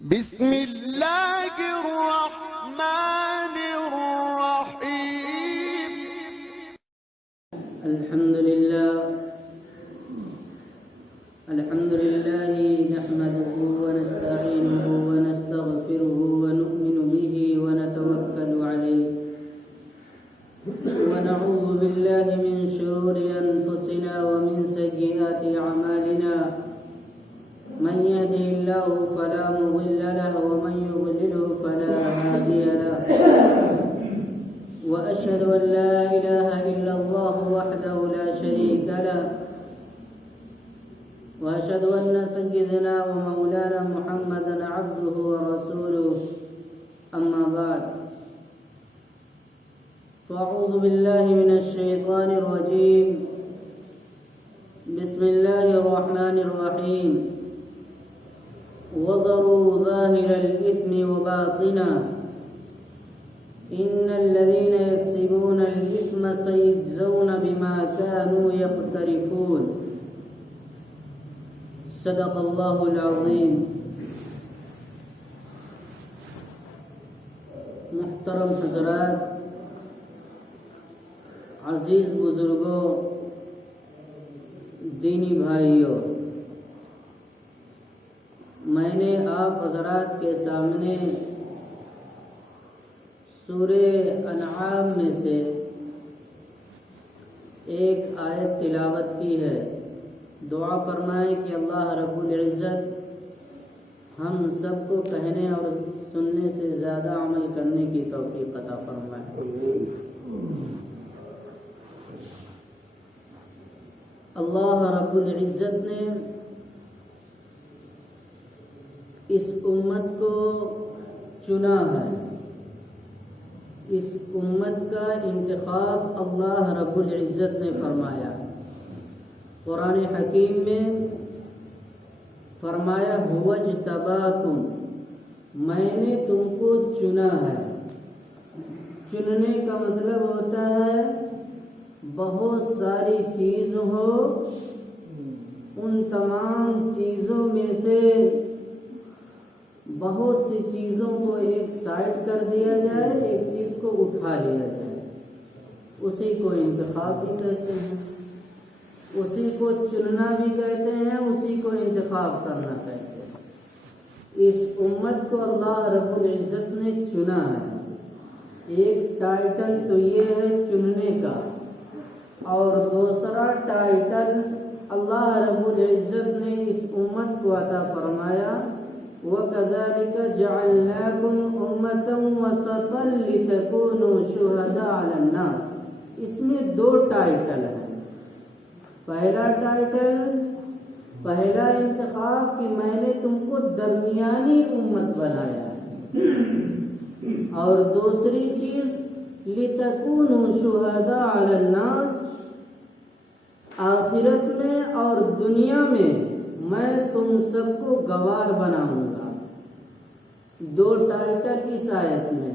بسم اللہ الرحمن الرحیم الحمد للہ نحمده ونستعینه ونستغفره ونؤمن به ونتوکل علیہ ونعوذ باللہ من شرور انفسنا ومن سیئات اعمالنا من يهده الله فلا مضل له ومن يضلل فلا هادي له وأشهد أن لا إله إلا الله وحده لا شريك له وأشهد أن سيدنا ومولانا محمدا عبده ورسوله أما بعد فأعوذ بالله من الشيطان الرجيم بسم الله الرحمن الرحيم وذروا ظاهر الإثم وباطنه إن الذين يكسبون الإثم سيجزون بما كانوا يقترفون صدق الله العظيم. محترم حضرات، عزیز بزرگوں، دینی بھائیوں، میں نے آپ حضرات کے سامنے سورہ انعام میں سے ایک آیت تلاوت کی ہے. دعا فرمائے کہ اللہ رب العزت ہم سب کو کہنے اور سننے سے زیادہ عمل کرنے کی توفیق عطا فرمائے. اللہ رب العزت نے اس امت کو چنا ہے. اس امت کا انتخاب اللہ رب العزت نے فرمایا. قرآن حکیم میں فرمایا هو اجتباکم، میں نے تم کو چنا ہے. چننے کا مطلب ہوتا ہے بہت ساری چیز ہو، ان تمام چیزوں میں سے بہت سی چیزوں کو ایک سائڈ کر دیا جائے، ایک چیز کو اٹھا لیا جائے. اسی کو انتخاب بھی کہتے ہیں، اسی کو چننا بھی کہتے ہیں، اسی کو انتخاب کرنا کہتے ہیں. اس امت کو اللہ رب العزت نے چنا ہے. ایک ٹائٹل تو یہ ہے چننے کا، اور دوسرا ٹائٹل اللہ رب العزت نے اس امت کو عطا فرمایا وَكَذَلِكَ جَعَلْنَاكُمْ أُمَّةً وَسَطًا لِتَكُونُوا شُهَدَاءَ عَلَى النَّاسِ. اس میں دو ٹائٹل ہیں. پہلا ٹائٹل، پہلا انتخاب کہ میں نے تم کو درمیانی امت بنایا ہے، اور دوسری چیز لِتَكُونُوا شُهَدَاءَ عَلَى النَّاسِ، آخرت میں اور دنیا میں میں تم سب کو گواہ بناؤں گا. دو ٹائٹل اس آیت میں.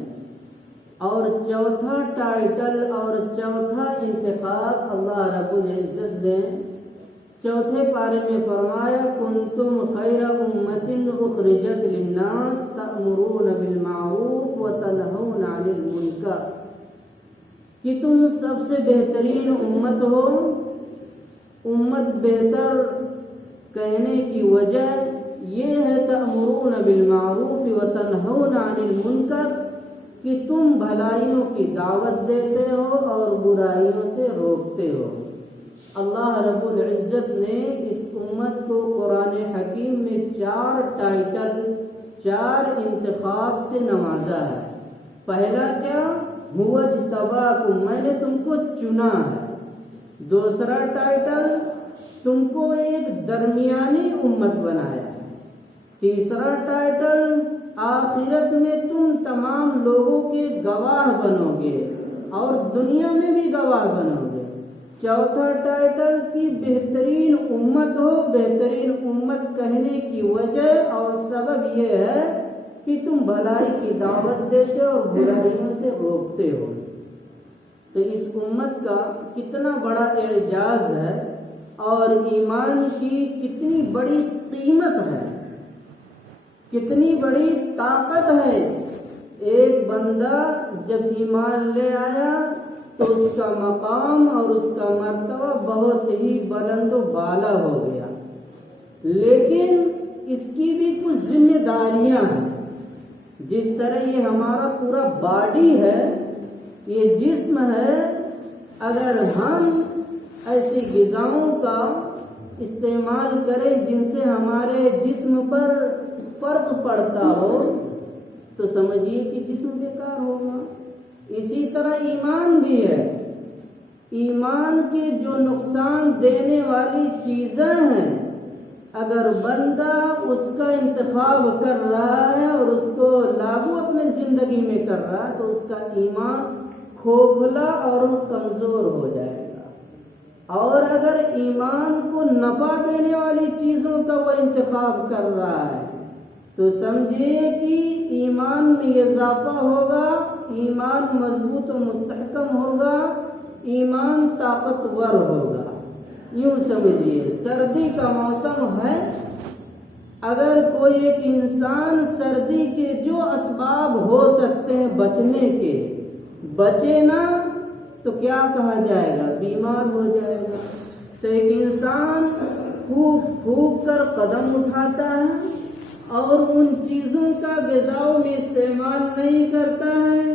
اور چوتھا ٹائٹل اور چوتھا انتخاب اللہ رب العزت نے چوتھے پارے میں فرمایا کنتم خیر امۃ اخرجت للناس تأمرون بالمعروف وتنہون عن المنکر، کہ تم سب سے بہترین امت ہو. امت بہتر کہنے کی وجہ یہ ہے تأمرون بالمعروف وتنہون عن المنکر، کہ تم بھلائیوں کی دعوت دیتے ہو اور برائیوں سے روکتے ہو. اللہ رب العزت نے اس امت کو قرآن حکیم میں 4 ٹائٹل، 4 انتخاب سے نوازا ہے. پہلا کیا؟ هو اجتباکم، میں نے تم کو چنا ہے. دوسرا ٹائٹل، تم کو ایک درمیانی امت بنایا ہے. تیسرا ٹائٹل، آخرت میں تم تمام لوگوں کے گواہ بنو گے اور دنیا میں بھی گواہ بنو گے. چوتھا ٹائٹل کی بہترین امت ہو. بہترین امت کہنے کی وجہ اور سبب یہ ہے کہ تم بھلائی کی دعوت دیتے اور برائیوں سے روکتے ہو. تو اس امت کا کتنا بڑا اعجاز ہے اور ایمان کی کتنی بڑی قیمت ہے کتنی بڑی طاقت ہے. ایک بندہ جب ایمان لے آیا تو اس کا مقام اور اس کا مرتبہ بہت ہی بلند و بالا ہو گیا. لیکن اس کی بھی کچھ ذمہ داریاں ہیں. جس طرح یہ ہمارا پورا باڈی ہے، یہ جسم ہے، اگر ہم ایسی غذاؤں کا استعمال کریں جن سے ہمارے جسم پر فرق پڑتا ہو تو سمجھیے کہ جسم بیکار ہوگا. اسی طرح ایمان بھی ہے. ایمان کی جو نقصان دینے والی چیزیں ہیں، اگر بندہ اس کا انتخاب کر رہا ہے اور اس کو لاگو اپنے زندگی میں کر رہا ہے تو اس کا ایمان کھوکھلا اور کمزور ہو جائے گا. اور اگر ایمان کو نفع دینے والی چیزوں کا وہ انتخاب کر رہا ہے تو سمجھیے کہ ایمان میں اضافہ ہوگا، ایمان مضبوط و مستحکم ہوگا، ایمان طاقتور ہوگا. یوں سمجھیے سردی کا موسم ہے، اگر کوئی ایک انسان سردی کے جو اسباب ہو سکتے ہیں بچنے کے بچے نہ تو کیا کہا جائے گا؟ بیمار ہو جائے گا. تو ایک انسان پھونک پھونک کر قدم اٹھاتا ہے اور ان چیزوں کا غذاؤں میں استعمال نہیں کرتا ہے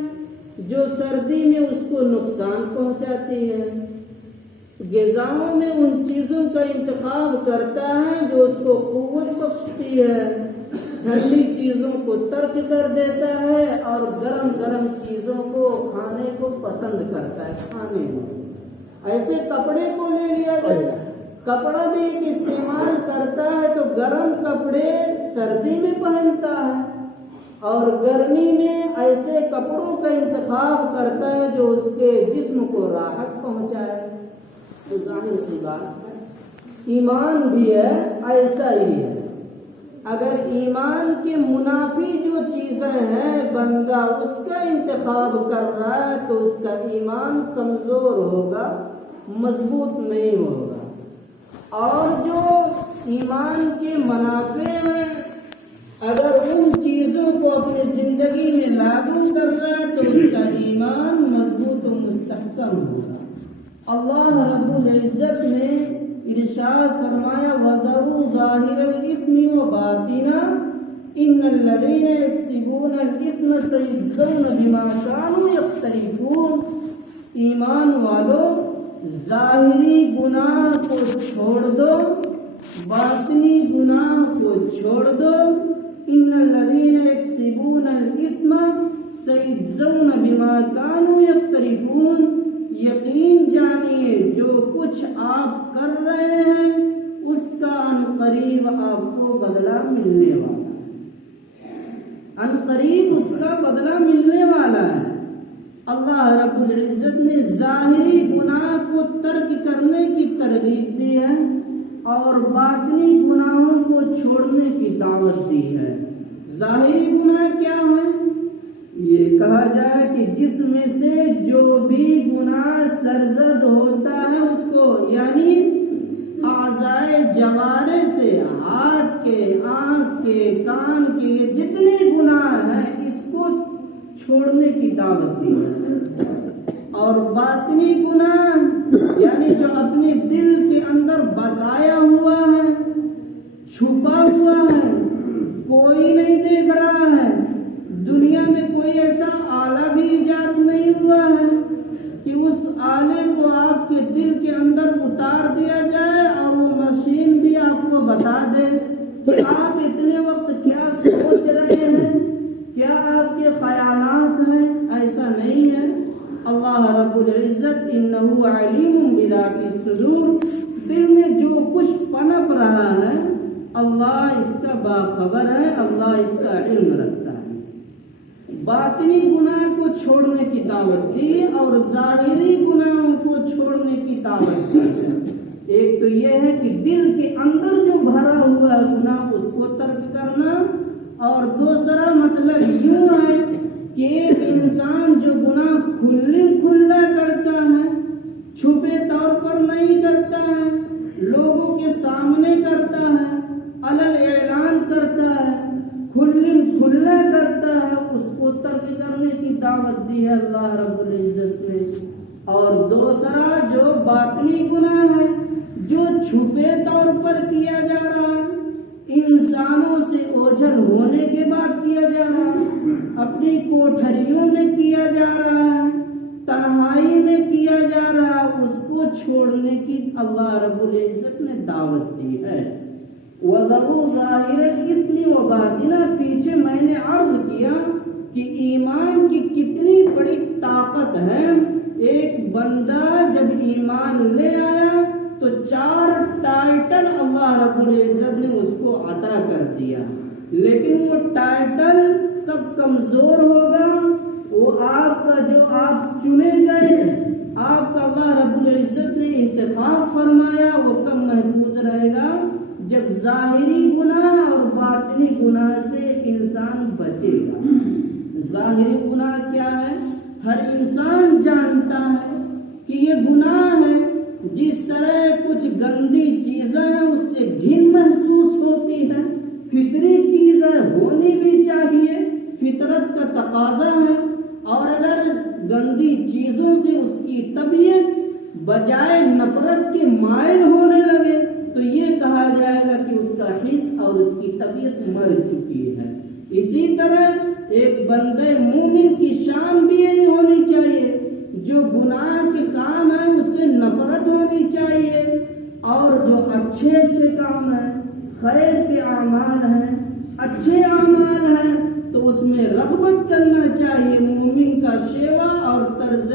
جو سردی میں اس کو نقصان پہنچاتی ہے. غذاؤں میں ان چیزوں کا انتخاب کرتا ہے جو اس کو قوت بخشتی ہے، ٹھنڈی چیزوں کو ترک کر دیتا ہے اور گرم گرم چیزوں کو کھانے کو پسند کرتا ہے کھانے میں. ایسے کپڑے کو لے لیا جائے، کپڑا بھی ایک استعمال کرتا ہے تو گرم کپڑے سردی میں پہنتا ہے اور گرمی میں ایسے کپڑوں کا انتخاب کرتا ہے جو اس کے جسم کو راحت پہنچائے. تو ظاہر سی بات ہے ایمان بھی ہے ایسا ہی ہے. اگر ایمان کے منافی جو چیزیں ہیں بندہ اس کا انتخاب کر رہا ہے تو اس کا ایمان کمزور ہوگا، مضبوط نہیں ہوگا. اور جو ایمان کے منافع ہیں اگر ان چیزوں کو اپنی زندگی میں لاگو کر رہا ہے تو اس کا ایمان مضبوط و مستحکم ہوگا. اللہ رب العزت نے ارشاد فرمایا وَذَرُوا ظَاهِرَ الْإِثْمِ وَبَاطِنَهُ إِنَّ الَّذِينَ يَكْسِبُونَ الْإِثْمَ سَيُجْزَوْنَ بِمَا كَانُوا يَقْتَرِفُونَ. ایمان والو ظاہری گناہ کو چھوڑ دو، باطنی گناہ کو چھوڑ دو. إِنَّ الَّذِينَ يَكْسِبُونَ الْإِثْمَ سَيُجْزَوْنَ بِمَا كَانُوا يَقْتَرِفُونَ. یقین جانیے جو کچھ آپ کر رہے ہیں اس کا عنقریب آپ کو بدلہ ملنے والا ہے. عنقریب اس کا بدلہ ملنے والا ہے. اللہ رب العزت نے ظاہری گناہ کو ترک کرنے کی ترغیب دی ہے اور باطنی گناہوں کو چھوڑنے کی دعوت دی ہے. ظاہری گناہ کیا ہے؟ یہ کہا جائے کہ جس میں سے جو بھی گناہ سرزد ہوتا ہے اس کو یعنی اعضائے جوارے سے ہاتھ کے، آنکھ کے، کان کے جتنے گناہ ہیں اس کو چھوڑنے کی دعوت دی ہے. اور باطنی گناہ یعنی جو اپنے دل کے اندر بسایا ہوا ہے، چھپا ہوا ہے، کوئی نہیں دیکھ رہا ہے، دنیا میں کوئی ایسا آلہ بھی ایجاد نہیں ہوا ہے کہ اس آلے کو آپ کے دل کے اندر اتار دیا جائے اور وہ مشین بھی آپ کو بتا دے کہ آپ اتنے وقت کیا سوچ رہے ہیں، کیا آپ کے خیالات ہیں. ایسا نہیں ہے. اللہ رب العزت انہ علیم بذات الصدور، دل میں جو کچھ پنپ رہا ہے اللہ اس کا باخبر ہے، اللہ اس کا علم رکھتا ہے. باطنی گناہ کو چھوڑنے کی دعوت دی اور ظاہری گناہوں کو چھوڑنے کی دعوت دی. ایک تو یہ ہے کہ دل کے اندر جو بھرا ہوا ہے گناہ اس کو ترک کرنا، اور دوسرا مطلب یوں ہے کہ ایک انسان جو گناہ کھلا کرتا ہے، چھپے طور پر نہیں کرتا ہے، لوگوں کے سامنے کرتا ہے، علل اعلان کرتا ہے، کھل ترک کرنے کی دعوت دی ہے اللہ رب العزت نے. اور دوسرا جو باطنی گناہ ہے جو چھپے طور پر کیا جا رہا ہے, انسانوں سے اوجھل ہونے کے بعد کیا جا رہا ہے, اپنی کوٹھریوں میں کیا جا رہا ہے, تنہائی میں کیا جا رہا ہے, اس کو چھوڑنے کی اللہ رب العزت نے دعوت دی ہے. وَذَرُوا ظَاهِرَ الْإِثْمِ وَبَاطِنَهُ, پیچھے میں نے عرض کیا کہ ایمان کی کتنی بڑی طاقت ہے. ایک بندہ جب ایمان لے آیا تو 4 ٹائٹل اللہ رب العزت نے اس کو عطا کر دیا, لیکن وہ ٹائٹل کب کمزور ہوگا؟ وہ آپ کا جو آپ چنے گئے, آپ کا اللہ رب العزت نے انتخاب فرمایا, وہ کب محفوظ رہے گا؟ جب ظاہری گناہ اور باطنی گناہ سے انسان بچے گا. ظاہری گناہ کیا ہے؟ ہر انسان جانتا ہے کہ یہ گناہ ہے. جس طرح کچھ گندی چیزیں ہیں اس سے گھن محسوس ہوتی ہے, فطری چیزیں ہونی بھی چاہیے, فطرت کا تقاضا ہے. اور اگر گندی چیزوں سے اس کی طبیعت بجائے نفرت کے مائل ہونے لگے تو یہ کہا جائے گا کہ اس کا حس اور اس کی طبیعت مر چکی ہے. اسی طرح ایک بندے مومن کی شان بھی یہی ہونی چاہیے, جو گناہ کے کام ہیں اس سے نفرت ہونی چاہیے, اور جو اچھے اچھے کام ہیں, خیر کے اعمال ہیں, اچھے اعمال ہیں, تو اس میں رغبت کرنا چاہیے. مومن کا شیوا اور طرز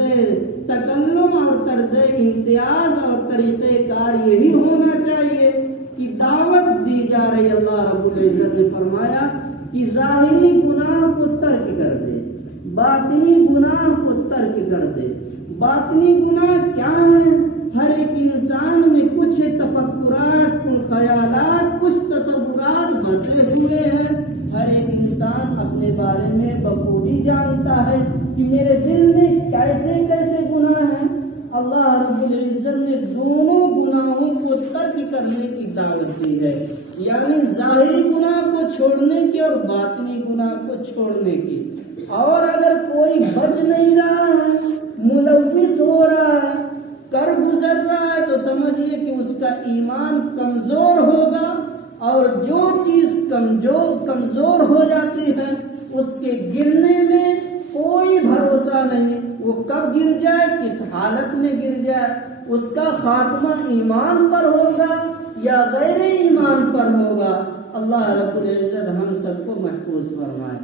تکلم اور طرز امتیاز اور طریقہ کار یہی ہونا چاہیے کہ دعوت دی جا رہی. اللہ رب العزت نے فرمایا کہ ظاہری گناہ کو ترک کر دے, باطنی گناہ کو ترک کر دے. باطنی گناہ کیا ہے؟ ہر ایک انسان میں کچھ تفکرات, کچھ خیالات, کچھ تصورات بسے ہوئے ہیں. ہر ایک انسان اپنے بارے میں بخوبی جانتا ہے کہ میرے دل میں کیسے کیسے گناہ ہیں. اللہ رب العزت نے دونوں گناہوں کو ترک کرنے کی دعوت دی ہے, یعنی ظاہری گناہ کو چھوڑنے کی اور باطنی گناہ کو چھوڑنے کی. اور اگر کوئی بچ نہیں رہا ہے, ملوث ہو رہا ہے, کر گزر رہا ہے, تو سمجھیے کہ اس کا ایمان کمزور ہوگا. اور جو چیز کمزور ہو جاتی ہے اس کے گرنے میں کوئی بھروسہ نہیں, وہ کب گر جائے, کس حالت میں گر جائے. اس کا خاتمہ ایمان پر ہوگا یا غیر ایمان پر ہوگا. اللہ رب العزت ہم سب کو محفوظ فرمائے.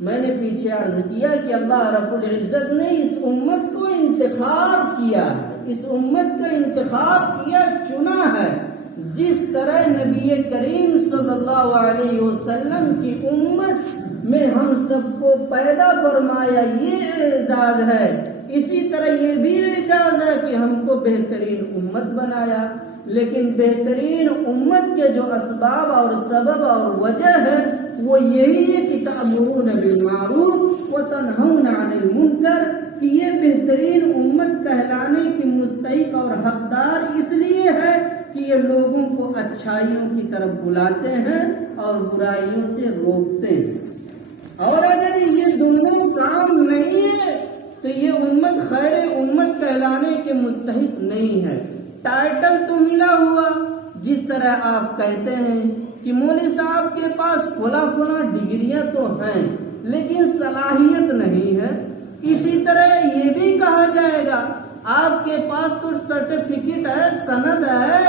میں نے پیچھے عرض کیا کہ اللہ رب العزت نے اس امت کو انتخاب کیا ہے, اس امت کا انتخاب کیا, چنا ہے. جس طرح نبی کریم صلی اللہ علیہ وسلم کی امت میں ہم سب کو پیدا فرمایا, یہ اعزاز ہے. اسی طرح یہ بھی اعزاز ہے کہ ہم کو بہترین امت بنایا. لیکن بہترین امت کے جو اسباب اور سبب اور وجہ ہے وہ یہی ہے کہ تأمرون بالمعروف وتنہون عن المنکر, کہ یہ بہترین امت کہلانے کی مستحق اور حقدار اس لیے ہے کہ یہ لوگوں کو اچھائیوں کی طرف بلاتے ہیں اور برائیوں سے روکتے ہیں. اور اگر یہ دونوں کام نہیں ہے تو یہ امت خیر امت کہلانے کے مستحق نہیں ہے. ٹائٹل تو ملا ہوا, جس طرح آپ کہتے ہیں کہ مولوی صاحب کے پاس فلاں ڈگریاں تو ہیں لیکن صلاحیت نہیں ہے. اسی طرح یہ بھی کہا جائے گا آپ کے پاس تو سرٹیفکیٹ ہے, سند ہے,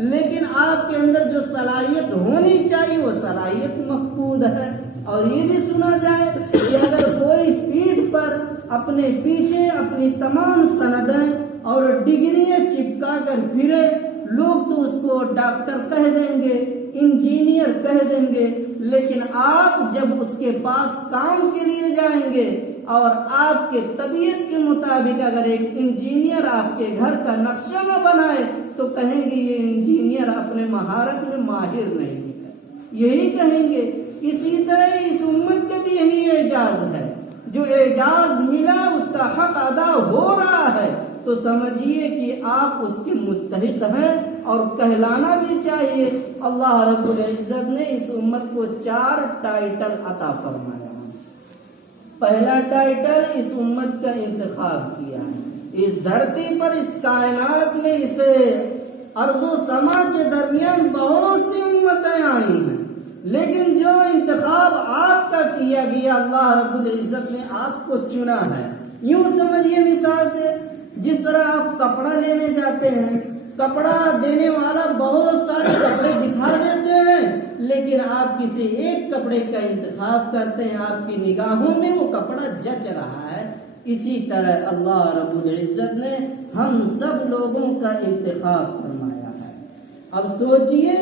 لیکن آپ کے اندر جو صلاحیت ہونی چاہیے وہ صلاحیت مفقود ہے. اور یہ بھی سنا جائے کہ اگر کوئی پیٹھ پر اپنے پیچھے اپنی تمام سندیں اور ڈگریاں چپکا کر پھرے, لوگ تو اس کو ڈاکٹر کہہ دیں گے, انجینئر کہہ دیں گے, لیکن آپ جب اس کے پاس کام کے لیے جائیں گے اور آپ کے طبیعت کے مطابق اگر ایک انجینئر آپ کے گھر کا نقشہ نہ بنائے تو کہیں گے یہ انجینئر اپنے مہارت میں ماہر نہیں ہے, یہی کہیں گے. اسی طرح اس امت کا بھی یہی اعزاز ہے, جو اعزاز ملا اس کا حق ادا ہو رہا ہے تو سمجھیے کہ آپ اس کے مستحق ہیں اور کہلانا بھی چاہیے. اللہ رب العزت نے اس امت کو 4 ٹائٹل عطا فرمایا. پہلا ٹائٹل اس امت کا انتخاب کیا ہے۔ اس دھرتی پر اس کائنات میں اسے ارض و سما کے درمیان بہت سی امتیں آئی ہیں، لیکن جو انتخاب آپ کا کیا گیا، اللہ رب العزت نے آپ کو چنا ہے۔ یوں سمجھیے مثال سے، جس طرح آپ کپڑا لینے جاتے ہیں، کپڑا دینے والا بہت سارے کپڑے دکھا دیتے ہیں، لیکن آپ کسی ایک کپڑے کا انتخاب کرتے ہیں، آپ کی نگاہوں میں وہ کپڑا جچ رہا ہے۔ اسی طرح اللہ رب العزت نے ہم سب لوگوں کا انتخاب فرمایا ہے۔ اب سوچئے،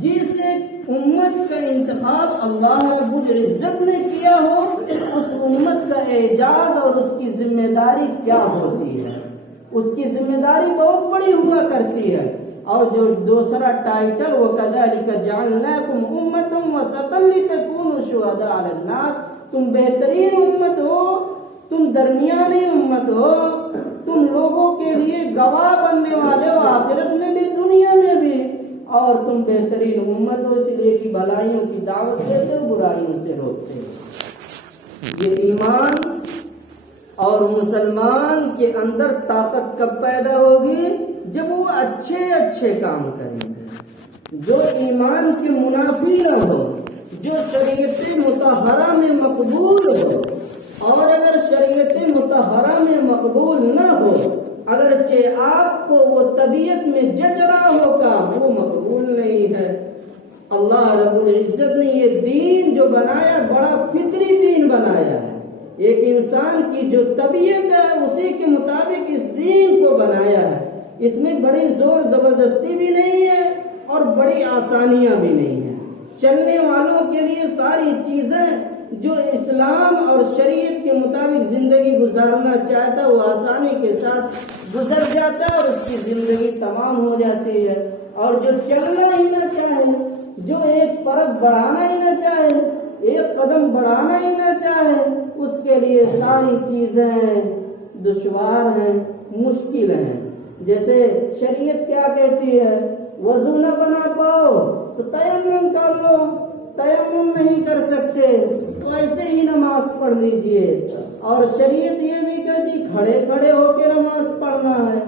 جس امت کا انتخاب اللہ رب العزت نے کیا ہو، اس امت کا اعزاز اور اس کی ذمہ داری کیا ہوتی ہے؟ اس کی ذمہ داری بہت بڑی ہوا کرتی ہے۔ اور جو دوسرا ٹائٹل، وَكَذَلِكَ جَعَلْنَاكُمْ أُمَّةً وَسَطًا لِتَكُونُوا شُهَدَاءَ عَلَى النَّاسِ، تم بہترین امت ہو، تم درمیانی امت ہو، تم لوگوں کے لیے گواہ بننے والے ہو، آخرت میں بھی دنیا میں بھی، اور تم بہترین امت ہو، اس لیے کہ بھلائیوں کی دعوت دیتے ہو، برائیوں سے روکتے ہو۔ یہ ایمان اور مسلمان کے اندر طاقت کب پیدا ہوگی؟ جب وہ اچھے اچھے کام کریں گے، جو ایمان کے منافی نہ ہو، جو شریعت مطہرہ میں مقبول ہو۔ اور اگر شریعت مطہرہ میں مقبول نہ ہو، اگرچہ آپ کو وہ طبیعت میں جچ رہا ہوگا، وہ مقبول نہیں ہے۔ اللہ رب العزت نے یہ دین جو بنایا، بڑا فطری دین بنایا ہے۔ ایک انسان کی جو طبیعت ہے، اسی کے مطابق اس دین کو بنایا ہے۔ اس میں بڑی زور زبردستی بھی نہیں ہے اور بڑی آسانیاں بھی نہیں ہیں۔ چلنے والوں کے لیے ساری چیزیں جو اسلام اور شریعت کے مطابق زندگی گزارنا چاہتا ہے، وہ آسانی کے ساتھ گزر جاتا ہے اور اس کی زندگی تمام ہو جاتی ہے۔ اور جو چلنا ہی نہ چاہے، جو ایک پرت بڑھانا ہی نہ چاہے، ایک قدم بڑھانا ہی نہ چاہے، اس کے لیے ساری چیزیں دشوار ہیں، مشکل ہیں۔ جیسے شریعت کیا کہتی ہے، وضو نہ بنا پاؤ تو تیمم کر لو، تیمم نہیں کر سکتے تو ایسے ہی نماز پڑھ لیجئے۔ اور شریعت یہ بھی کہتی کھڑے کھڑے ہو کے نماز پڑھنا ہے،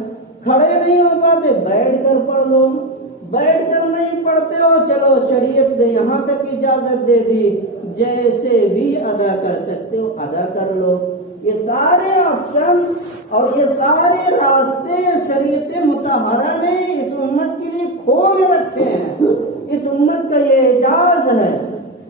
کھڑے نہیں ہو پاتے بیٹھ کر پڑھ لو، بیٹھ کر نہیں پڑھتے ہو، چلو شریعت نے یہاں تک اجازت دے دی، جیسے بھی ادا کر سکتے ہو ادا کر لو۔ یہ سارے آپشن اور یہ سارے راستے شریعت مطہرہ نے اس امت کے لیے کھول رکھے ہیں۔ اس امت کا یہ اعجاز ہے۔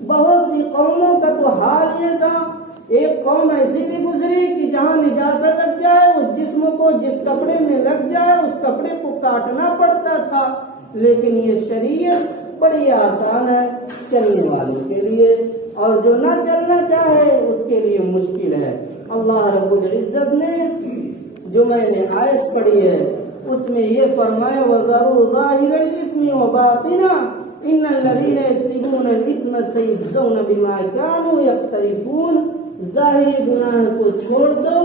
بہت سی قوموں کا تو حال یہ تھا، ایک قوم ایسی بھی گزری کہ جہاں نجاست لگ جائے، اس جسم کو جس کپڑے میں لگ جائے اس کپڑے کو کاٹنا پڑتا تھا، لیکن یہ شریعت بڑی آسان ہے چلنے والوں کے لیے، اور جو نہ چلنا چاہے اس کے لیے مشکل ہے۔ اللہ رب العزت نے جو میں نے آیت پڑھی ہے اس میں یہ فرمایا، وَذَرُوا ظَاهِرَ الْإِثْمِ وَبَاطِنَهُ إِنَّ الَّذِينَ يَكْسِبُونَ الْإِثْمَ سَيُجْزَوْنَ بِمَا كَانُوا يَقْتَرِفُونَ۔ ظاہری گناہ کو چھوڑ دو،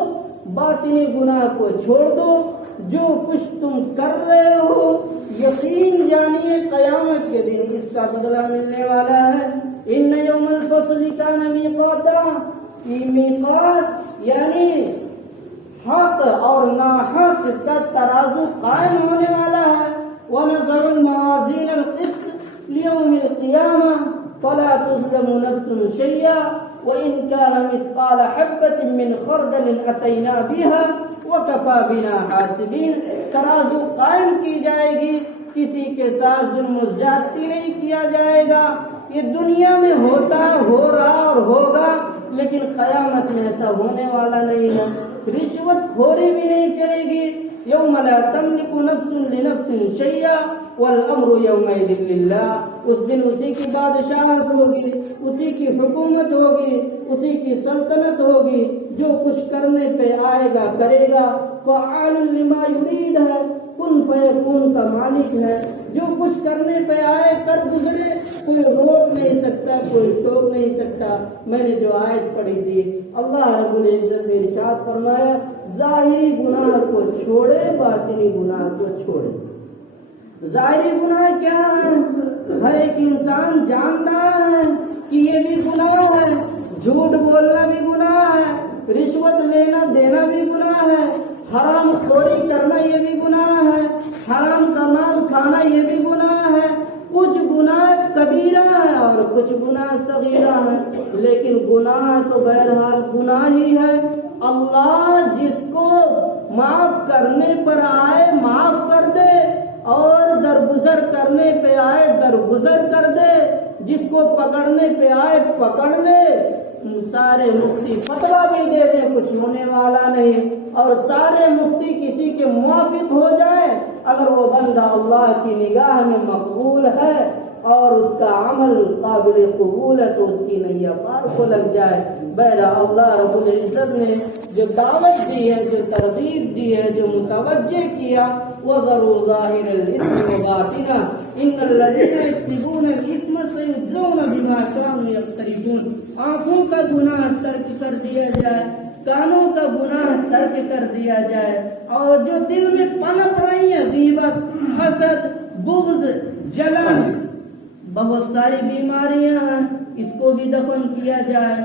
باطنی گناہ کو چھوڑ دو، جو کچھ تم کر رہے ہو یقین جانیے قیامت کے دن اس کا بدلہ ملنے والا ہے۔ ان یوم الفصل کان میقاتا، میقات یعنی حق اور ناحق کا ترازو قائم ہونے والا ہے۔ وَنَزَرُ الْمَوَازِينَ الْقِسْطَ لِيَوْمِ الْقِيَامَةِ فَلَا تُظْلَمُ نَفْسٌ شَيْئًا وَإِنْ كَانَ مِثْقَالَ حَبَّةٍ مِّنْ خَرْدَلٍ أَتَيْنَا بِهَا وَكَفَى بِنَا حَاسِبِينَ۔ ترازو قائم کی جائے گی، کسی کے ساتھ ظلم و زیادتی نہیں کیا جائے گا۔ یہ دنیا میں ہوتا ہو رہا اور ہوگا، لیکن قیامت میں ایسا ہونے والا نہیں ہے۔ رشوت خوری بھی نہیں چلے گی۔ یوم لا تملک نفس لنفس شیئا والامر یومئذ للہ۔ اس دن اسی کی بادشاہت ہوگی، اسی کی حکومت ہوگی، اسی کی سلطنت ہوگی، جو کچھ کرنے پہ آئے گا کرے گا۔ فعال لما یرید ہے، کن فیکون کا مالک ہے، جو کچھ کرنے پہ آئے کر گزرے، کوئی روک نہیں سکتا، کوئی ٹوک نہیں سکتا۔ میں نے جو آیت پڑھی تھی، اللہ رب العزت نے ارشاد فرمایا، ظاہری گناہ کو چھوڑے، باطنی گناہ کو چھوڑے۔ ظاہری گناہ کیا ہے؟ ہر ایک انسان جانتا ہے کہ یہ بھی گناہ ہے۔ جھوٹ بولنا بھی گناہ ہے، رشوت لینا دینا بھی گناہ ہے، حرام خوری کرنا یہ بھی گناہ ہے، حرام کا مال کھانا یہ بھی گناہ ہے۔ کچھ گناہ کبیرہ ہے اور کچھ گناہ صغیرہ ہے، لیکن گناہ تو بہرحال گناہ ہی ہے۔ اللہ جس کو معاف کرنے پر آئے معاف کر دے اور درگزر کرنے پہ آئے درگزر کر دے، جس کو پکڑنے پہ آئے پکڑ لے۔ سارے مفتی فتویٰ بھی دے دیں کچھ ہونے والا نہیں، اور سارے مفتی کسی کے موافق ہو جائے، اگر وہ بندہ اللہ کی نگاہ میں مقبول ہے اور اس کا عمل قابل قبول ہے تو اس کی نیا پار کو لگ جائے۔ بہرحال اللہ رب العزت نے جو دعوت دی ہے، جو ترغیب دی ہے، جو متوجہ کیا، وَذَرُوا ظَاهِرَ الْإِثْمِ وَبَاطِنَهُ إِنَّ الَّذِينَ يَكْسِبُونَ الْإِثْمَ سَيُجْزَوْنَ بِمَا كَانُوا يَقْتَرِفُونَ۔ آنکھوں کا گناہ ترک کر دیا جائے، کانوں کا گناہ ترک کر دیا جائے، اور جو دل میں پنپ رہی ہیں غیبت، حسد، بغض، جلن، بہت ساری بیماریاں ہیں، اس کو بھی دفن کیا جائے،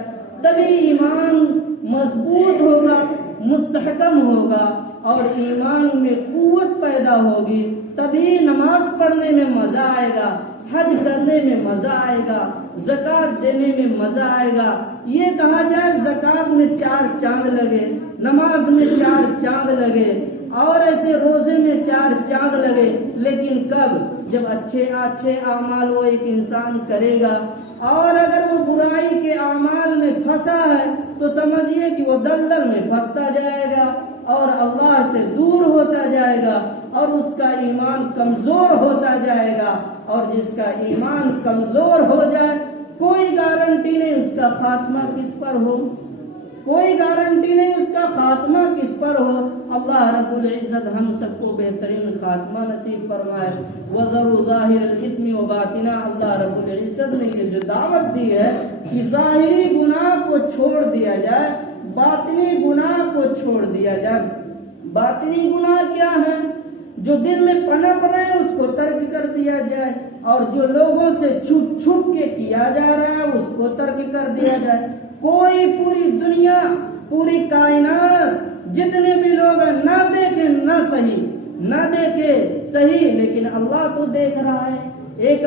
تبھی ایمان مضبوط ہوگا، مستحکم ہوگا، اور ایمان میں قوت پیدا ہوگی، تبھی نماز پڑھنے میں مزہ آئے گا، حج کرنے میں مزہ آئے گا، زکوٰۃ دینے میں مزہ آئے گا۔ یہ کہا جائے زکوٰۃ میں 4 چاند لگے، نماز میں 4 چاند لگے، اور ایسے روزے میں 4 چاند لگے، لیکن کب؟ جب اچھے اعمال وہ ایک انسان کرے گا، اور اگر وہ برائی کے اعمال میں پھنسا ہے تو سمجھیے کہ وہ دلدل میں پھنستا جائے گا اور اللہ سے دور ہوتا جائے گا، اور اس کا ایمان کمزور ہوتا جائے گا، اور جس کا ایمان کمزور ہو جائے کوئی گارنٹی نہیں اس کا خاتمہ کس پر ہو، کوئی گارنٹی نہیں اس کا خاتمہ کس پر ہو۔ اللہ رب العزت ہم سب کو بہترین خاتمہ نصیب فرمائے۔ وَذَرُوا ظَاهِرَ الْإِثْمِ وَبَاطِنَهُ۔ اللہ رب العزت نے یہ جو دعوت دی ہے کہ ظاہری گناہ کو چھوڑ دیا جائے، باطنی گناہ کو چھوڑ دیا جائے۔ باطنی گناہ کیا ہے؟ جو دل میں پنپ رہے ہیں اس کو ترک کر دیا جائے، اور جو لوگوں سے چھپ چھپ کے کیا جا رہا ہے اس کو ترک کر دیا جائے۔ کوئی پوری دنیا، پوری کائنات جتنے بھی لوگ ہیں، نہ دیکھیں نہ صحیح، نہ دیکھے صحیح، لیکن اللہ تو دیکھ رہا ہے۔ ایک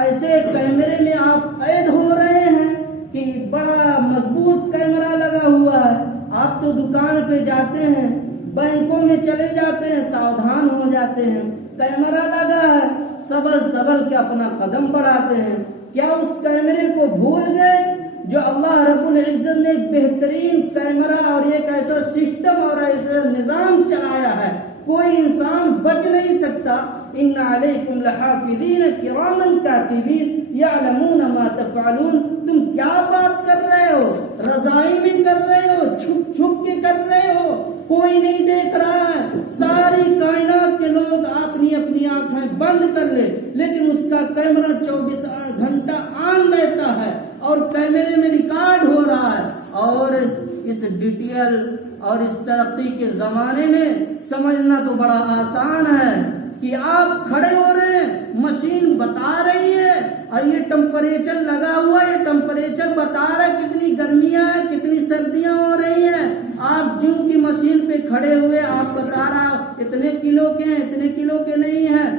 ایسے کیمرے میں آپ قید ہو رہے ہیں کہ بڑا مضبوط کیمرہ لگا ہوا ہے، آپ تو دکان پہ جاتے ہیں، بینکوں میں چلے جاتے ہیں، ساودھان ہو جاتے ہیں، کیمرہ لگا ہے، سبل کے اپنا قدم بڑھاتے ہیں۔ کیا اس کیمرے کو بھول گئے جو اللہ رب العزت نے بہترین کیمرہ اور ایک ایسا سسٹم اور ایسا نظام چلایا ہے، کوئی انسان بچ نہیں سکتا۔ ان علیکم لحافظین کراما کاتبین یعلمون ما تفعلون۔ تم کیا بات کر رہے ہو؟ رضائی میں کر رہے ہو، چھپ چھپ کے کر رہے ہو، کوئی نہیں دیکھ رہا ہے، ساری کائنات کے لوگ اپنی اپنی آنکھیں بند کر لے، لیکن اس کا کیمرہ 24 گھنٹہ آن رہتا ہے اور کیمرے میں ریکارڈ ہو رہا ہے۔ اور اس ڈیٹیل اور اس ترقی کے زمانے میں سمجھنا تو بڑا آسان ہے کہ آپ کھڑے ہو رہے ہیں، مشین بتا رہی ہے، اور یہ ٹمپریچر لگا ہوا ہے، یہ ٹمپریچر بتا رہا ہے کتنی گرمیاں ہیں، کتنی سردیاں ہو رہی ہیں۔ آپ جون کی مشین پہ کھڑے ہوئے آپ بتا رہا اتنے کلو کے ہیں، اتنے کلو کے نہیں ہیں۔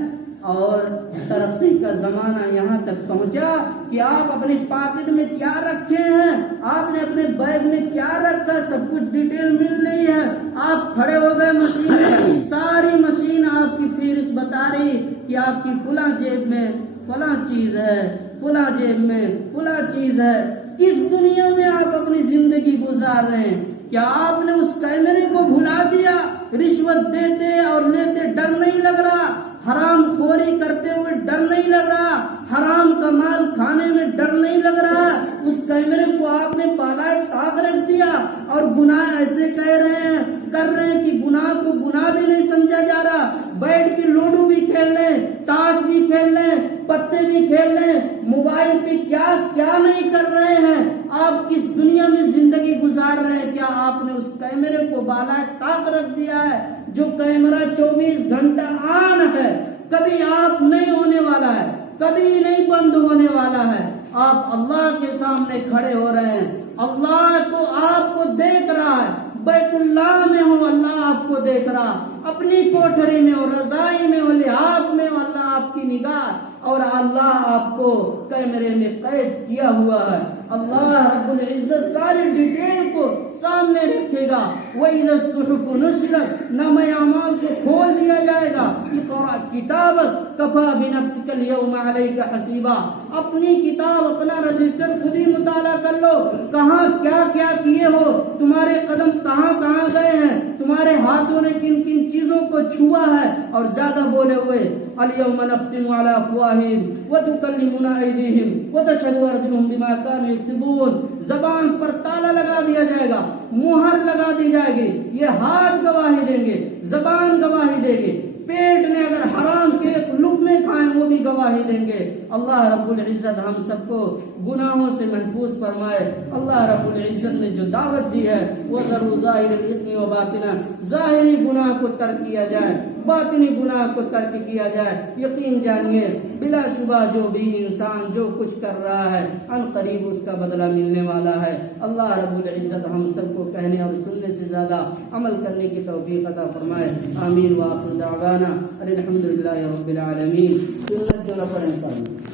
اور ترقی کا زمانہ یہاں تک پہنچا کہ آپ اپنے پاکٹ میں کیا رکھے ہیں، آپ نے اپنے بیگ میں کیا رکھا، سب کچھ ڈیٹیل مل رہی ہے۔ آپ کھڑے ہو گئے مشین میں، ساری مشین آپ کی فہرست بتا رہی کہ آپ کی فلاں جیب میں فلاں چیز ہے، فلاں جیب میں فلاں چیز ہے۔ کس دنیا میں آپ اپنی زندگی گزار رہے ہیں؟ کیا آپ نے اس کیمرے کو بھلا دیا؟ رشوت دیتے اور لیتے ڈر نہیں لگ رہا، حرام خوری کرتے ہوئے ڈر نہیں لگ رہا، حرام کا مال کھانے میں ڈر نہیں لگ رہا؟ اس کیمرے کو آپ نے بالائے طاق رکھ دیا اور گناہ ایسے کر رہے ہیں کہ گناہ کو گناہ بھی نہیں سمجھا جا رہا۔ بیٹھ کے لوڈو بھی کھیل لیں، تاش بھی کھیل لیں، پتے بھی کھیل لیں، موبائل پہ کیا کیا نہیں کر رہے ہیں۔ آپ کس دنیا میں زندگی گزار رہے ہیں؟ کیا آپ نے اس کیمرے کو بالائے طاق رکھ دیا ہے؟ جو کیمرہ 24 گھنٹہ آن ہے، کبھی آف نہیں ہونے والا ہے، کبھی نہیں بند ہونے والا ہے۔ آپ اللہ کے سامنے کھڑے ہو رہے ہیں، اللہ کو آپ کو دیکھ رہا ہے، بیت اللہ میں ہو اللہ آپ کو دیکھ رہا، اپنی کوٹھری میں ہو، رضائی میں ہو، لحاف میں ہو، اللہ آپ کی نگاہ اور اللہ آپ کو کیمرے میں قید کیا ہوا ہے۔ اللہ رب العزت ساری ڈیٹیل کو سامنے رکھے گا۔ وَإِذَا الصُّحُفُ نُشِرَتْ، نامہ اعمال کو کھول دیا جائے گا۔ اقرأ کتابک کفیٰ بنفسک اليوم علیک حسیبا، اپنی کتاب اپنا رجسٹر خود ہی مطالعہ کر لو، کہاں کیا کیا کیے ہو، تمہارے قدم کہاں کہاں گئے ہیں، تمہارے ہاتھوں نے کن کن چیزوں کو چھوا ہے اور زیادہ بولے ہوئے۔ اليوم نختم على افواہہم وتکلمنا ایدیہم وتشہد ارجلہم بما کانوا یکسبون، زبان پر تالا لگا دیا جائے گا، مہر لگا دی جائے گی، یہ ہاتھ گواہی دیں گے، زبان گواہی دے گی، پیٹ نے اگر حرام کے ایک لقمے کھائیں وہ بھی گواہی دیں گے۔ اللہ رب العزت ہم سب کو گناہوں سے محفوظ فرمائے۔ اللہ رب العزت نے جو دعوت دی ہے وَذَرُوا ظَاهِرَ الْإِثْمِ وَبَاطِنَهُ، ظاہری گناہ کو ترک کیا جائے، باطنی گناہ کو ترک کیا جائے۔ یقین جانیے بلا شبہ جو بھی انسان جو کچھ کر رہا ہے ان قریب اس کا بدلہ ملنے والا ہے۔ اللہ رب العزت ہم سب کو کہنے اور سننے سے زیادہ عمل کرنے کی توفیق عطا فرمائے۔ آمین وآخر دعوانا الحمدللہ رب العالمین۔ سنت جو نہ پڑھیں